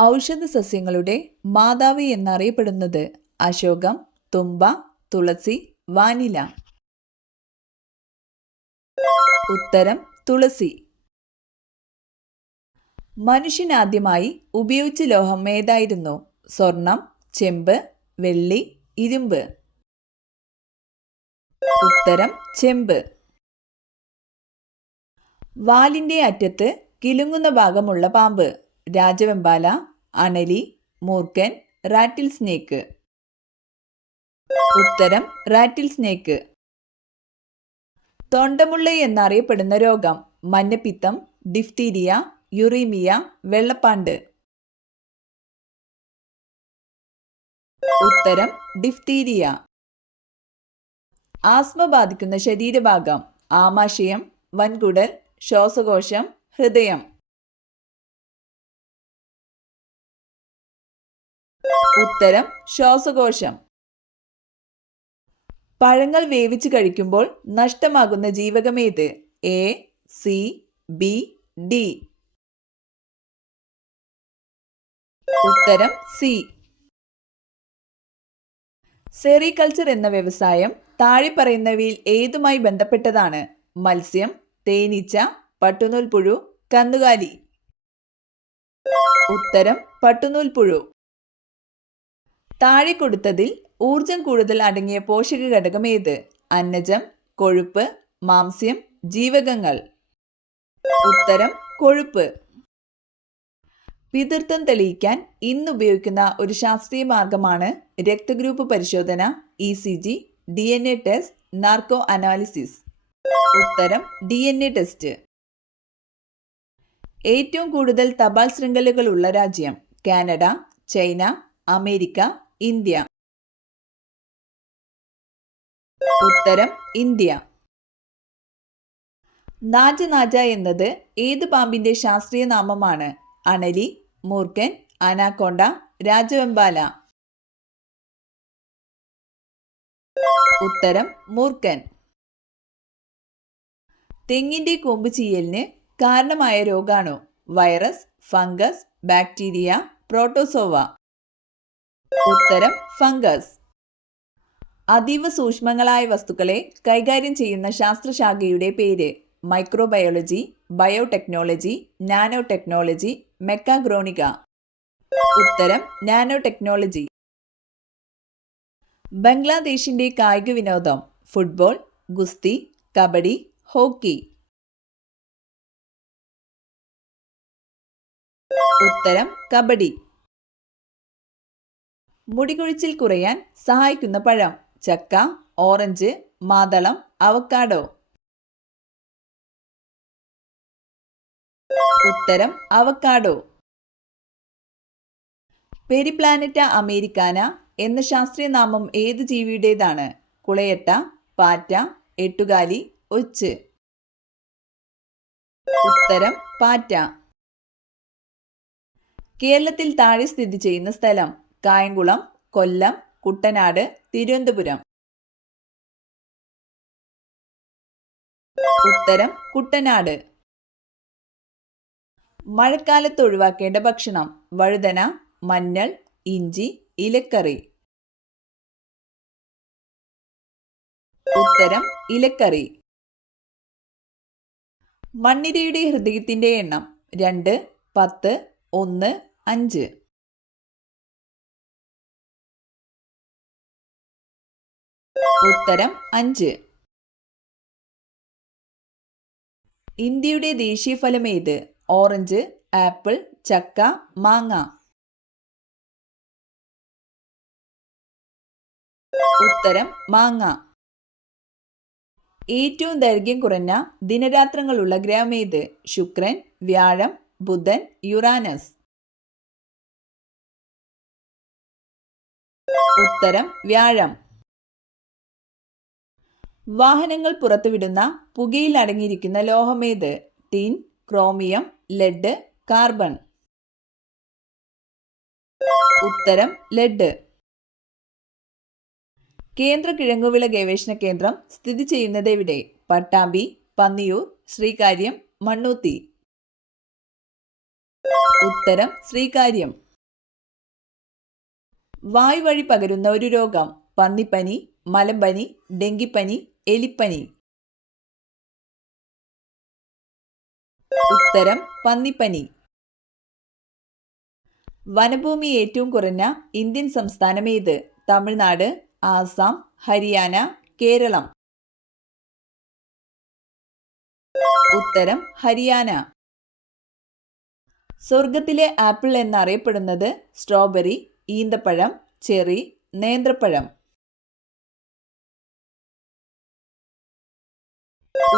ഔഷധ സസ്യങ്ങളുടെ മാതാവ് എന്നറിയപ്പെടുന്നത് അശോകം, തുമ്പ, തുളസി, വാനില. ഉത്തരം തുളസി. മനുഷ്യനാദ്യമായി ഉപയോഗിച്ച ലോഹം ഏതായിരുന്നു? സ്വർണം, ചെമ്പ്, വെള്ളി, ഇരുമ്പ്. ഉത്തരം ചെമ്പ്. വാലിന്റെ അറ്റത്ത് കിലുങ്ങുന്ന ഭാഗമുള്ള പാമ്പ്? രാജവെമ്പാല, അണലി, മൂർഖൻ, റാറ്റിൽ സ്നേക്ക്. ഉത്തരം റാറ്റിൽ സ്നേക്ക്. തൊണ്ടമുള്ള എന്നറിയപ്പെടുന്ന രോഗം? മഞ്ഞപ്പിത്തം, ഡിഫ്തീരിയ, യുറീമിയ, വെള്ളപ്പാണ്ട്. ഉത്തരം ഡിഫ്തീരിയ. ആസ്മ ബാധിക്കുന്ന ശരീരഭാഗം? ആമാശയം, വൻകുടൽ, ശ്വാസകോശം, ഹൃദയം. ഉത്തരം ശ്വാസകോശം. പഴങ്ങൾ വേവിച്ച് കഴിക്കുമ്പോൾ നഷ്ടമാകുന്ന ജീവകമേത്? A, C, B, D. ഉത്തരം സി. സെറികൾച്ചർ എന്ന വ്യവസായം താഴെ പറയുന്നവയിൽ ഏതുമായി ബന്ധപ്പെട്ടതാണ്? മത്സ്യം, തേനീച്ച, പട്ടുനൂൽപ്പുഴു, കന്നുകാലി. ഉത്തരം പട്ടുനൂൽപ്പുഴു. താഴെ കൊടുത്തതിൽ ഊർജം കൂടുതൽ അടങ്ങിയ പോഷക ഘടകം ഏത്? അന്നജം, കൊഴുപ്പ്, മാംസ്യം, ജീവകങ്ങൾ. ഉത്തരം കൊഴുപ്പ്. പിതൃത്വം തെളിയിക്കാൻ ഇന്ന് ഉപയോഗിക്കുന്ന ഒരു ശാസ്ത്രീയ മാർഗമാണ് രക്തഗ്രൂപ്പ് പരിശോധന, ECG, DNA test, narco analysis. ഉത്തരം DNA ടെസ്റ്റ്. ഏറ്റവും കൂടുതൽ തപാൽ ശൃംഖലകളുള്ള രാജ്യം? Canada, China, America, India. ഉത്തരം ഇന്ത്യ. നാജനാജ എന്നത് ഏത് പാമ്പിന്റെ ശാസ്ത്രീയ നാമമാണ്? അണലി, മൂർഖൻ, അനാക്കോണ്ട, രാജവെമ്പാല. ഉത്തരം മൂർഖൻ. തെങ്ങിന്റെ കൊമ്പ് ചീയലിന് കാരണമായ രോഗാണു? Virus, fungus, bacteria, protozoa. ഉത്തരം ഫംഗസ്. അതീവ സൂക്ഷ്മങ്ങളായ വസ്തുക്കളെ കൈകാര്യം ചെയ്യുന്ന ശാസ്ത്രശാഖയുടെ പേര്? Microbiology, biotechnology, nano technology, mechatronics. ഉത്തരം നാനോ ടെക്നോളജി. ബംഗ്ലാദേശിന്റെ കായിക വിനോദം? ഫുട്ബോൾ, ഗുസ്തി, കബഡി, ഹോക്കി. ഉത്തരം കബഡി. മുടികൊഴിച്ചിൽ കുറയാൻ സഹായിക്കുന്ന പഴം? ചക്ക, ഓറഞ്ച്, മാതളം, അവക്കാഡോ. ഉത്തരം അവക്കാഡോ. പെരിപ്ലാനറ്റ അമേരിക്കാന എന്ന ശാസ്ത്രീയ നാമം ഏത് ജീവിയുടേതാണ്? കുളയട്ട, പാറ്റ, എട്ടുകാലി, ഒച്ച്. ഉത്തരം പാറ്റ. കേരളത്തിൽ താഴെ സ്ഥിതി ചെയ്യുന്ന സ്ഥലം? കായംകുളം, കൊല്ലം, കുട്ടനാട്, തിരുവനന്തപുരം. ഉത്തരം കുട്ടനാട്. മഴക്കാലത്ത് ഒഴിവാക്കേണ്ട ഭക്ഷണം? വഴുതന, മഞ്ഞൾ, ഇഞ്ചി, ഇലക്കറി. ഉത്തരം ഇലക്കറി. മണ്ണിരയുടെ ഹൃദയത്തിന്റെ എണ്ണം? 2, 10, 1, 5. ഉത്തരം 5. ഇന്ത്യയുടെ ദേശീയ ഫലം ഏത്? ഓറഞ്ച്, ആപ്പിൾ, ചക്ക, മാങ്ങ. ഉത്തരം മാങ്ങ. ഏറ്റവും ദൈർഘ്യം കുറഞ്ഞ ദിനരാത്രങ്ങളുള്ള ഗ്രഹം ഏത്? ശുക്രൻ, വ്യാഴം, ബുധൻ, യുറാനസ്. ഉത്തരം വ്യാഴം. വാഹനങ്ങൾ പുറത്തുവിടുന്ന പുകയിൽ അടങ്ങിയിരിക്കുന്ന ലോഹമേത്? Tin, chromium, lead, carbon. ഉത്തരം ലെഡ്. കേന്ദ്ര കിഴങ്ങുവിള ഗവേഷണ കേന്ദ്രം സ്ഥിതി ചെയ്യുന്നത് എവിടെ? പട്ടാമ്പി, പന്നിയൂർ, ശ്രീകാര്യം, മണ്ണൂത്തി. ഉത്തരം ശ്രീകാര്യം. വായു വഴി പകരുന്ന ഒരു രോഗം. പന്നിപ്പനി, മലമ്പനി, ഡെങ്കിപ്പനി, എലിപ്പനി. ഉത്തരം പന്നിപ്പനി. വനഭൂമി ഏറ്റവും കുറഞ്ഞ ഇന്ത്യൻ സംസ്ഥാനം ഏത്? തമിഴ്നാട്, ആസാം, ഹരിയാന, കേരളം. ഉത്തരം ഹരിയാന. സ്വർഗത്തിലെ ആപ്പിൾ എന്നറിയപ്പെടുന്നത് സ്ട്രോബെറി, ഈന്തപ്പഴം, ചെറി, നേന്ത്രപ്പഴം.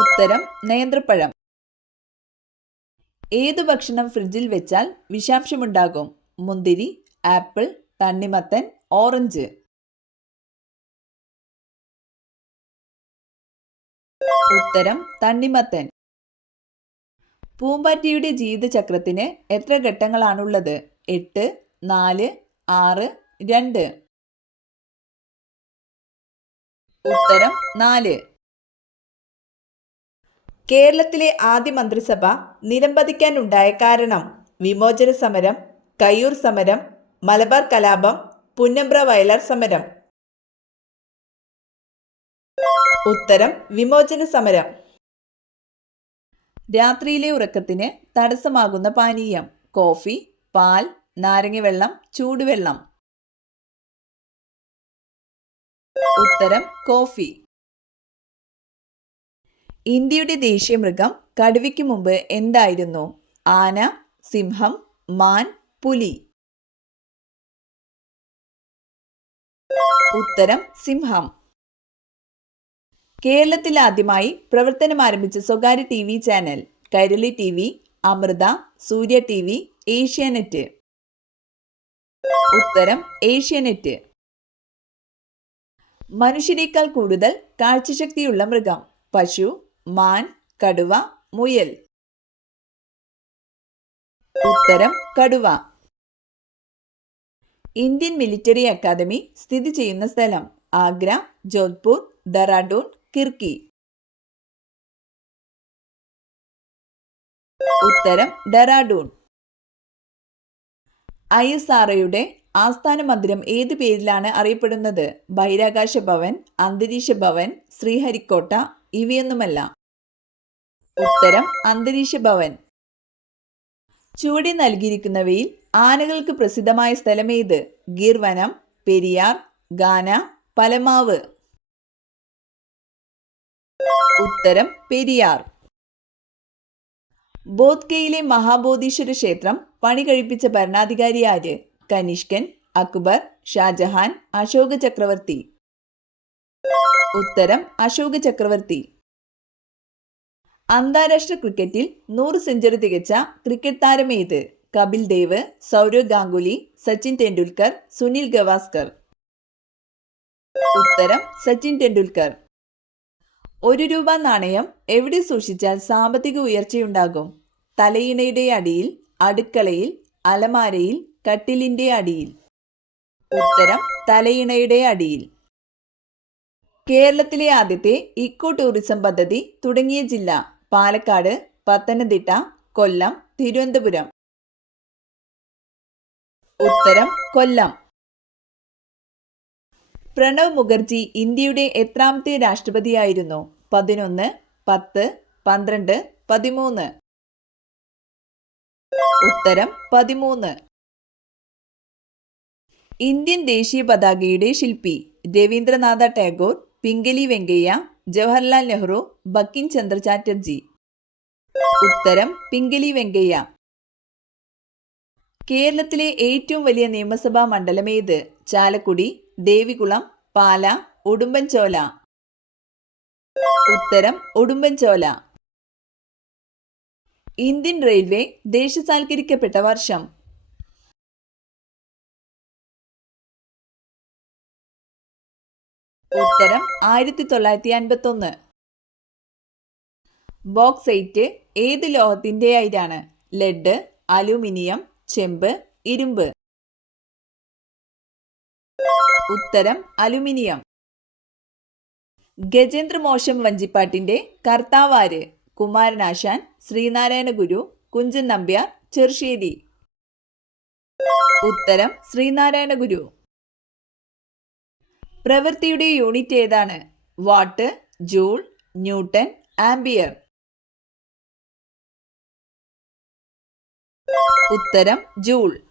ഉത്തരം നേന്ത്രപ്പഴം. ഏതു ഭക്ഷണം ഫ്രിഡ്ജിൽ വെച്ചാൽ വിഷാംശമുണ്ടാകും? മുന്തിരി, ആപ്പിൾ, തണ്ണിമത്തൻ, ഓറഞ്ച്. ഉത്തരം തണ്ണിമത്തൻ. പൂമ്പാറ്റയുടെ ജീവിതചക്രത്തിന് എത്ര ഘട്ടങ്ങളാണുള്ളത്? 8, 4, 6, 2. ഉത്തരം 4. കേരളത്തിലെ ആദ്യ മന്ത്രിസഭ നിലംപതിക്കാനുണ്ടായ കാരണം? വിമോചന സമരം, കയ്യൂർ സമരം, മലബാർ കലാപം, പുന്നമ്പ്ര വയലാർ സമരം. ഉത്തരം വിമോചന സമരം. രാത്രിയിലെ ഉറക്കത്തിന് തടസ്സമാകുന്ന പാനീയം? കോഫി, പാൽ, നാരങ്ങവെള്ളം, ചൂടുവെള്ളം. ഉത്തരം കോഫി. ഇന്ത്യയുടെ ദേശീയ മൃഗം കടുവയ്ക്ക് മുമ്പ് എന്തായിരുന്നു? ആന, സിംഹം, മാൻ, പുലി. ഉത്തരം സിംഹം. കേരളത്തിൽ ആദ്യമായി പ്രവർത്തനം ആരംഭിച്ച സ്വകാര്യ TV channel? Kairali TV, Amrita, Surya TV, Asianet. ഉത്തരം ഏഷ്യാനെറ്റ്. മനുഷ്യനേക്കാൾ കൂടുതൽ കാഴ്ചശക്തിയുള്ള മൃഗം? പശു, മാൻ, കടുവ, മുയൽ. ഉത്തരം കടുവ. ഇന്ത്യൻ മിലിറ്ററി അക്കാദമി സ്ഥിതി ചെയ്യുന്ന സ്ഥലം? ആഗ്ര, ജോധ്പൂർ, ഡെറാഡൂൺ, കിർക്കി. ഉത്തരം ഡെറാഡൂൺ. ISROയുടെ ആസ്ഥാന മന്ദിരം ഏത് പേരിലാണ് അറിയപ്പെടുന്നത്? ബഹിരാകാശ ഭവൻ, അന്തരീക്ഷ ഭവൻ, ശ്രീഹരിക്കോട്ട, ഇവയൊന്നുമല്ല. ഉത്തരം അന്തരീക്ഷ ഭവൻ. ചുവടെ നൽകിയിരിക്കുന്നവയിൽ ആനകൾക്ക് പ്രസിദ്ധമായ സ്ഥലമേത്? ഗിർ വനം, പെരിയാർ, ഗാന, പലമാവ്. ഉത്തരം പെരിയാർ. ബോധ്ഗയയിലെ മഹാബോധീശ്വര ക്ഷേത്രം പണി കഴിപ്പിച്ച ഭരണാധികാരി ആര്? കനിഷ്കൻ, അക്ബർ, ഷാജഹാൻ, അശോക ചക്രവർത്തി. ഉത്തരം അശോക ചക്രവർത്തി. അന്താരാഷ്ട്ര ക്രിക്കറ്റിൽ 100 സെഞ്ചുറി തികച്ച ക്രിക്കറ്റ് താരമേത്? കപിൽ ദേവ്, സൗരവ് ഗാംഗുലി, സച്ചിൻ ടെണ്ടുൽക്കർ, സുനിൽ ഗവാസ്കർ. ഉത്തരം സച്ചിൻ ടെണ്ടുൽക്കർ. 1 രൂപ നാണയം എവിടെ സൂക്ഷിച്ചാൽ സാമ്പത്തിക ഉയർച്ചയുണ്ടാകും? തലയിണയുടെ അടിയിൽ, അടുക്കളയിൽ, അലമാരയിൽ, കട്ടിലിന്റെ അടിയിൽ. ഉത്തരം തലയിണയുടെ അടിയിൽ. കേരളത്തിലെ ആദ്യത്തെ ഇക്കോ ടൂറിസം പദ്ധതി തുടങ്ങിയ ജില്ല? പാലക്കാട്, പത്തനംതിട്ട, കൊല്ലം, തിരുവനന്തപുരം. ഉത്തരം കൊല്ലം. പ്രണവ് മുഖർജി ഇന്ത്യയുടെ എത്രാമത്തെ രാഷ്ട്രപതിയായിരുന്നു? 11, 10, 12, 13. ഉത്തരം 13. ഇന്ത്യൻ ദേശീയ പതാകയുടെ ശില്പി? രവീന്ദ്രനാഥ ടാഗോർ, പിംഗലി വെങ്കയ്യ, ജവഹർലാൽ നെഹ്റു, ബങ്കിം ചന്ദ്ര ചാറ്റർജി. ഉത്തരം പിംഗലി വെങ്കയ്യ. കേരളത്തിലെ ഏറ്റവും വലിയ നിയമസഭാ മണ്ഡലം ഏത്? ചാലക്കുടി, ദേവികുളം, പാല, ഉടുമ്പൻചോല. ഉത്തരം ഉടുമ്പൻചോല. ഇന്ത്യൻ റെയിൽവേ ദേശസാൽക്കരിക്കപ്പെട്ട വർഷം? ഉത്തരം 1951. ബോക്സൈറ്റ് ഏത് ലോഹത്തിന്റെ അയിരാണ്? ലെഡ്, അലൂമിനിയം, ചെമ്പ്, ഇരുമ്പ്. ഉത്തരം അലുമിനിയം. ഗജേന്ദ്ര മോക്ഷം വഞ്ചിപ്പാട്ടിന്റെ കർത്താവാര്? കുമാരനാശാൻ, ശ്രീനാരായണ ഗുരു, കുഞ്ചൻ നമ്പ്യാർ, ചെറുശ്ശേരി. ഉത്തരം ശ്രീനാരായണ ഗുരു. പ്രവൃത്തിയുടെ യൂണിറ്റ് ഏതാണ്? What, joule, newton, ampere. ഉത്തരം ജൂൾ.